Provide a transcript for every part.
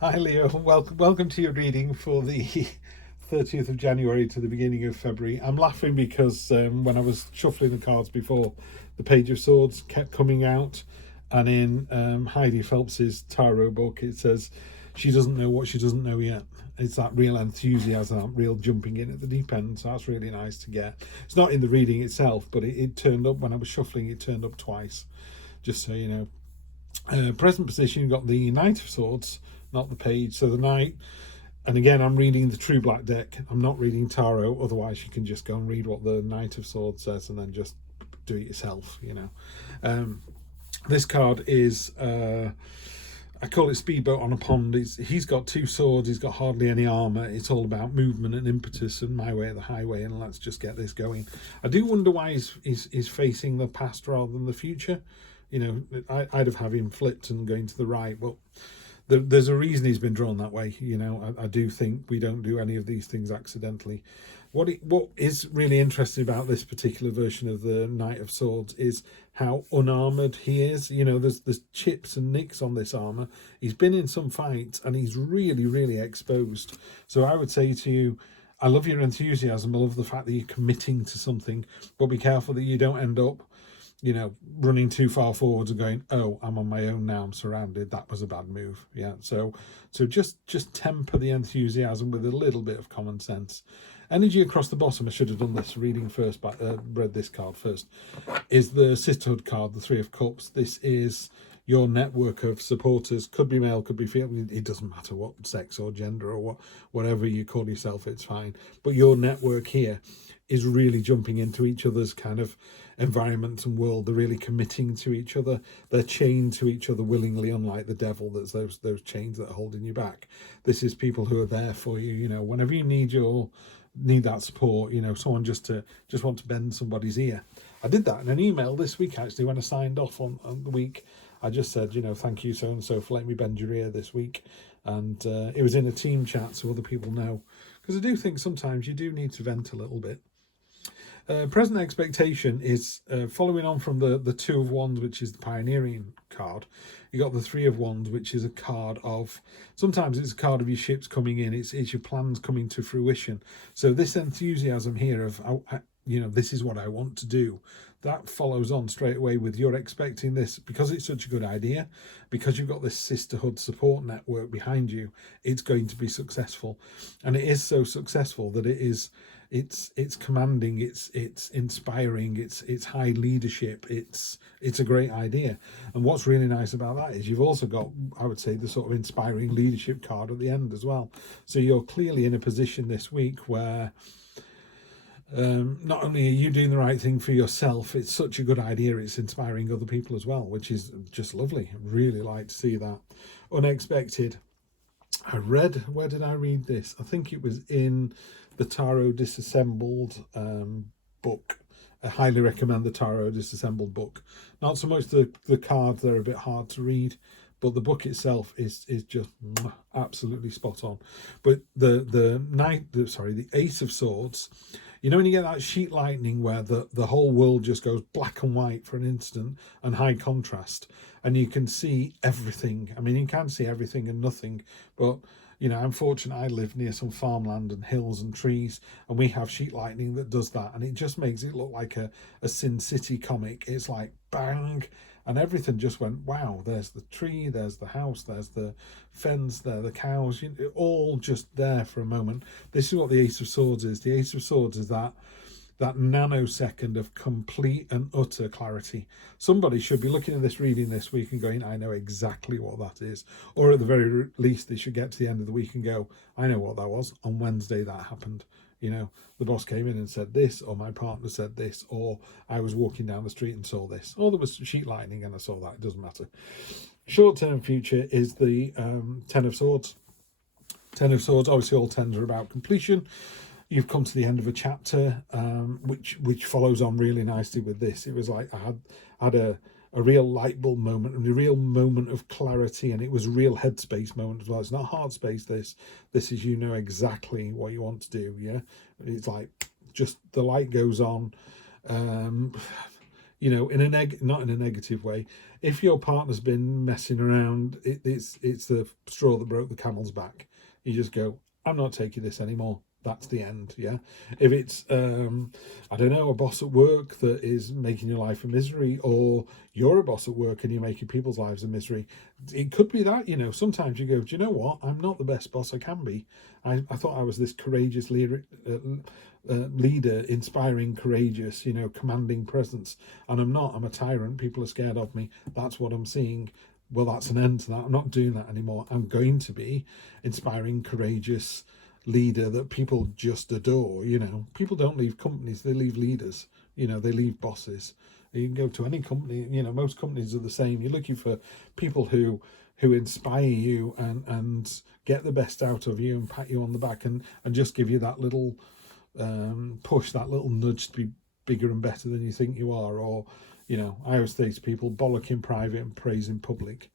Hi Leo, welcome to your reading for the 30th of January to the beginning of February. I'm laughing because when I was shuffling the cards before, the Page of Swords kept coming out, and in Heidi Phelps's tarot book it says she doesn't know what she doesn't know yet. It's that real enthusiasm, that real jumping in at the deep end, so that's really nice to get. It's not in the reading itself, but it turned up when I was shuffling, it turned up twice, just so you know. Present position, you've got the Knight of Swords, not the Page. So the Knight, and again, I'm reading the True Black deck. I'm not reading tarot. Otherwise, you can just go and read what the Knight of Swords says and then just do it yourself, you know. This card is, I call it Speedboat on a Pond. He's got two swords. He's got hardly any armor. It's all about movement and impetus and my way or the highway, and let's just get this going. I do wonder why he's facing the past rather than the future. You know, I'd have had him flipped and going to the right. Well, there's a reason he's been drawn that way. You know, I do think we don't do any of these things accidentally. What is really interesting about this particular version of the Knight of Swords is how unarmored he is. You know, there's chips and nicks on this armor. He's been in some fights and he's really, really exposed. So I would say to you, I love your enthusiasm. I love the fact that you're committing to something, but be careful that you don't end up, you know, running too far forwards and going, oh, I'm on my own now, I'm surrounded. That was a bad move. Yeah, so just temper the enthusiasm with a little bit of common sense. Energy across the bottom, I should have done this reading first, but read this card first, is the Sisterhood card, the Three of Cups. This is your network of supporters. Could be male, could be female. It doesn't matter what sex or gender or whatever you call yourself, it's fine. But your network here is really jumping into each other's kind of environment and world. They're really committing to each other. They're chained to each other willingly, unlike the devil. There's those chains that are holding you back. This is people who are there for you. You know, whenever you need that support, you know, someone just want to bend somebody's ear. I did that in an email this week, actually, when I signed off on the week. I just said, you know, thank you so-and-so for letting me bend your ear this week. And it was in a team chat so other people know. Because I do think sometimes you do need to vent a little bit. Present expectation is following on from the Two of Wands, which is the pioneering card. You got the Three of Wands, which is a card of, sometimes it's a card of your ships coming in. It's your plans coming to fruition. So this enthusiasm here of, you know, this is what I want to do, that follows on straight away with you're expecting this because it's such a good idea, because you've got this sisterhood support network behind you. It's going to be successful, and it is so successful that it's commanding, it's inspiring, it's high leadership, it's a great idea. And what's really nice about that is you've also got, I would say, the sort of inspiring leadership card at the end as well. So you're clearly in a position this week where not only are you doing the right thing for yourself, it's such a good idea, it's inspiring other people as well, which is just lovely. I really like to see that. Unexpected. Where did I read this? I think it was in the Tarot Disassembled book. I highly recommend the Tarot Disassembled book. Not so much the cards, they're a bit hard to read, but the book itself is just absolutely spot on. But the Ace of Swords, you know, when you get that sheet lightning where the whole world just goes black and white for an instant and high contrast, and you can see everything. I mean, you can see everything and nothing, but you know, I'm fortunate I live near some farmland and hills and trees, and we have sheet lightning that does that, and it just makes it look like a Sin City comic. It's like bang, and everything just went, wow, there's the tree, there's the house, there's the fence, there are the cows, you know, all just there for a moment. This is what the Ace of Swords is. The Ace of Swords is that nanosecond of complete and utter clarity. Somebody should be looking at this reading this week and going, I know exactly what that is. Or at the very least, they should get to the end of the week and go, I know what that was. On Wednesday that happened. You know, the boss came in and said this, or my partner said this, or I was walking down the street and saw this, or there was sheet lightning and I saw that. It doesn't matter. Short-term future is the Ten of Swords. Ten of Swords, obviously all tens are about completion. You've come to the end of a chapter, which follows on really nicely with this. It was like I had a real light bulb moment and a real moment of clarity, and it was a real headspace moment as well. It's not hard space. This is, you know exactly what you want to do. Yeah, it's like just the light goes on. you know, in a not in a negative way. If your partner's been messing around, it's the straw that broke the camel's back. You just go, I'm not taking this anymore. That's the end. Yeah. If it's I don't know, a boss at work that is making your life a misery, or you're a boss at work and you're making people's lives a misery, it could be that, you know, sometimes you go, do you know what, I'm not the best boss I can be. I thought I was this courageous leader, inspiring, courageous, you know, commanding presence, and I'm not. I'm a tyrant. People are scared of me. That's what I'm seeing. Well, that's an end to that. I'm not doing that anymore. I'm going to be inspiring, courageous leader that people just adore. You know, people don't leave companies, they leave leaders. You know, they leave bosses. You can go to any company, you know, most companies are the same. You're looking for people who inspire you and get the best out of you and pat you on the back and just give you that little push, that little nudge to be bigger and better than you think you are. Or, you know, I always say to people, bollock in private and praise in public.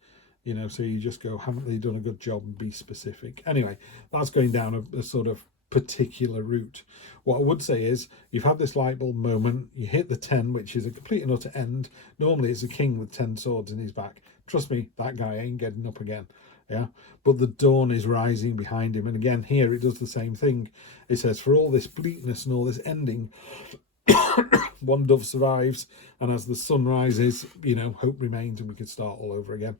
You know, so you just go, haven't they done a good job, and be specific. Anyway, that's going down a sort of particular route. What I would say is, you've had this light bulb moment, you hit the 10, which is a complete and utter end. Normally it's a king with 10 swords in his back. Trust me, that guy ain't getting up again. Yeah, but the dawn is rising behind him. And again, here it does the same thing. It says, for all this bleakness and all this ending, one dove survives, and as the sun rises, you know, hope remains, and we can start all over again.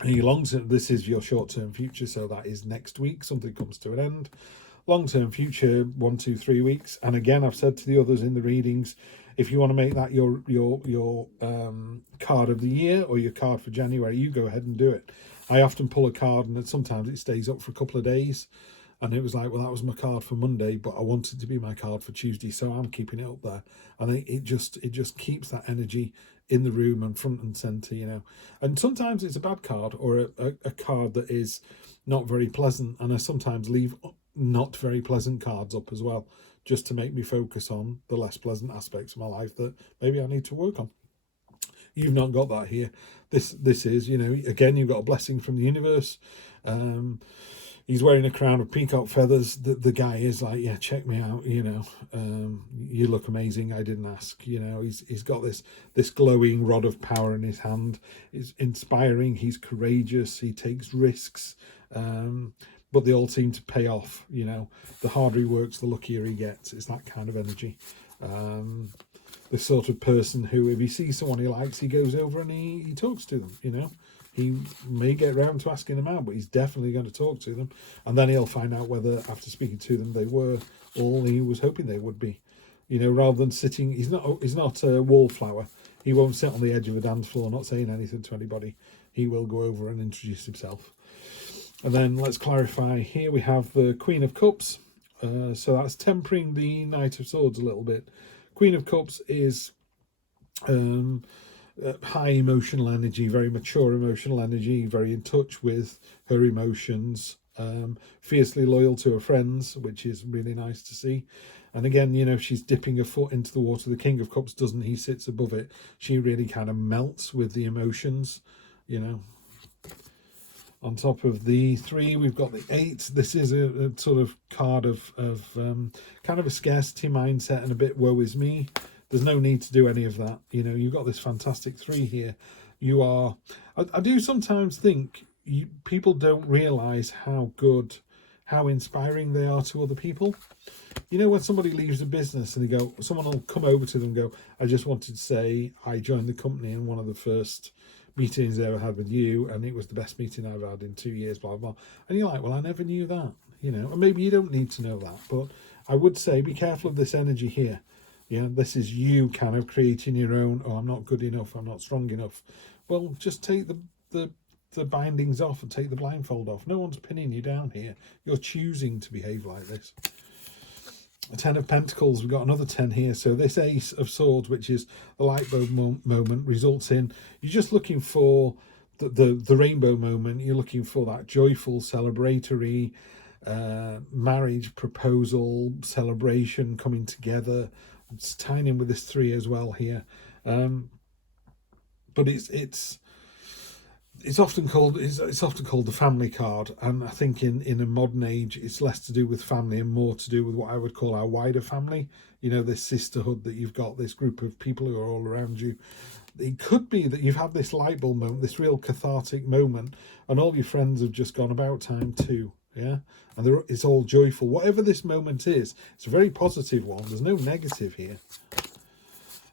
And your long term, this is your short-term future, so that is next week. Something comes to an end. Long-term future, 1, 2, 3 weeks. And again, I've said to the others in the readings, if you want to make that your card of the year or your card for January, you go ahead and do it. I often pull a card and sometimes it stays up for a couple of days. And it was like, well, that was my card for Monday, but I want it to be my card for Tuesday, so I'm keeping it up there. And it just keeps that energy in the room and front and center, you know. And sometimes it's a bad card, or a card that is not very pleasant. And I sometimes leave not very pleasant cards up as well, just to make me focus on the less pleasant aspects of my life that maybe I need to work on. You've not got that here. This is, you know, again, you've got a blessing from the universe. He's wearing a crown of peacock feathers. The guy is like, yeah, check me out, you know. You look amazing. I didn't ask, you know. He's got this glowing rod of power in his hand. He's inspiring. He's courageous. He takes risks, but they all seem to pay off. You know, the harder he works, the luckier he gets. It's that kind of energy. The sort of person who, if he sees someone he likes, he goes over and he talks to them, you know. He may get around to asking them out, but he's definitely going to talk to them. And then he'll find out whether, after speaking to them, they were all he was hoping they would be. You know, rather than sitting, he's not a wallflower. He won't sit on the edge of a dance floor not saying anything to anybody. He will go over and introduce himself. And then let's clarify. Here we have the Queen of Cups. So that's tempering the Knight of Swords a little bit. Queen of Cups is high emotional energy, very mature emotional energy, very in touch with her emotions, fiercely loyal to her friends, which is really nice to see. And again, you know, she's dipping her foot into the water. The King of Cups doesn't. He sits above it. She really kind of melts with the emotions, you know. On top of the 3, we've got the 8. This is a sort of card of kind of a scarcity mindset and a bit woe is me. There's no need to do any of that. You know, you've got this fantastic 3 here. You are, I do sometimes think people don't realise how good, how inspiring they are to other people. You know, when somebody leaves a business and they go, someone will come over to them and go, I just wanted to say I joined the company in one of the first meetings I ever had with you, and it was the best meeting I've had in 2 years, blah, blah. And you're like, well, I never knew that, you know. And maybe you don't need to know that, but I would say be careful of this energy here. Yeah, this is you kind of creating your own, oh, I'm not good enough, I'm not strong enough. Well, just take the bindings off and take the blindfold off. No one's pinning you down here. You're choosing to behave like this. A 10 of Pentacles, we've got another 10 here. So this Ace of Swords, which is the light bulb moment, results in, you're just looking for the rainbow moment. You're looking for that joyful, celebratory marriage, proposal, celebration, coming together. It's tying in with this 3 as well here. But it's it's often called the family card, and I think in a modern age it's less to do with family and more to do with what I would call our wider family. You know, this sisterhood that you've got, this group of people who are all around you. It could be that you've had this light bulb moment, this real cathartic moment, and all your friends have just gone about time too. Yeah, and it's all joyful. Whatever this moment is, it's a very positive one. There's no negative here.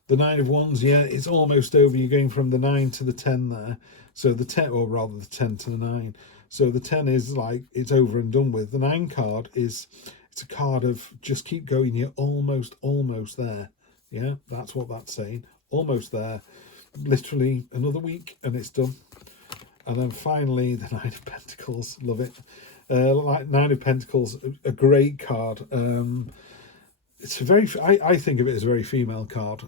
The Nine of Wands, yeah, it's almost over. You're going from the 9 to the 10 there. So the 10, or rather the 10 to the 9. So the 10 is like, it's over and done with. The 9 card is, it's a card of just keep going. You're almost there. Yeah, that's what that's saying. Almost there. Literally another week and it's done. And then finally, the Nine of Pentacles. Love it. Like Nine of Pentacles, a great card. It's a very, I think of it as a very female card.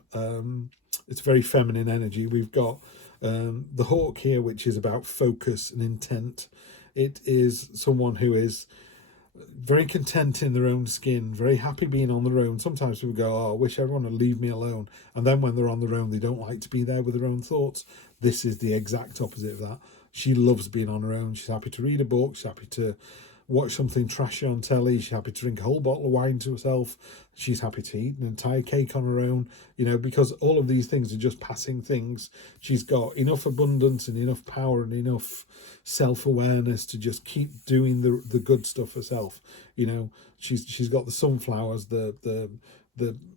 It's very feminine energy. We've got the Hawk here, which is about focus and intent. It is someone who is very content in their own skin, very happy being on their own. Sometimes people go, oh, I wish everyone would leave me alone. And then when they're on their own, they don't like to be there with their own thoughts. This is the exact opposite of that. She loves being on her own. She's happy to read a book. She's happy to watch something trashy on telly. She's happy to drink a whole bottle of wine to herself. She's happy to eat an entire cake on her own, you know, because all of these things are just passing things. She's got enough abundance and enough power and enough self-awareness to just keep doing the good stuff herself. You know, she's got the sunflowers, the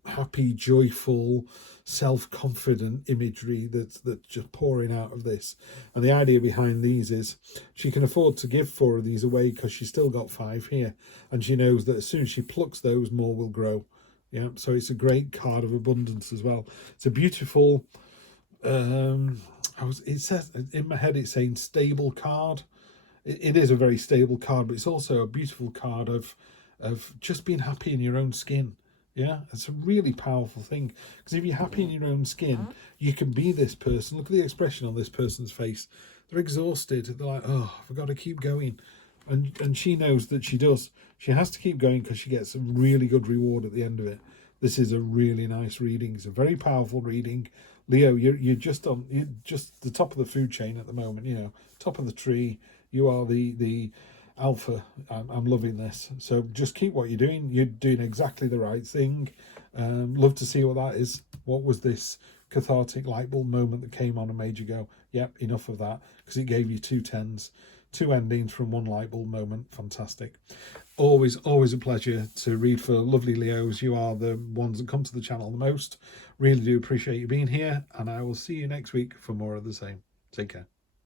happy, joyful, self-confident imagery that's just pouring out of this. And the idea behind these is she can afford to give 4 of these away because she's still got 5 here, and she knows that as soon as she plucks those, more will grow. Yeah, so it's a great card of abundance as well. It's a beautiful, it says in my head it's saying stable card. It is a very stable card, but it's also a beautiful card of just being happy in your own skin. Yeah, it's a really powerful thing, because if you're happy in your own skin, you can be this person. Look at the expression on this person's face. They're exhausted. They're like, oh, I've got to keep going. And she knows that she does. She has to keep going because she gets a really good reward at the end of it. This is a really nice reading. It's a very powerful reading. Leo, you're just the top of the food chain at the moment, you know, top of the tree. You are the alpha. I'm loving this. So just keep what you're doing. You're doing exactly the right thing. Love to see what that is. What was this cathartic light bulb moment that came on a made you go, yep, enough of that, because it gave you 2 10s, 2 endings from 1 light bulb moment. Fantastic. Always a pleasure to read for lovely Leos. You are the ones that come to the channel the most. Really do appreciate you being here, and I will see you next week for more of the same. Take care.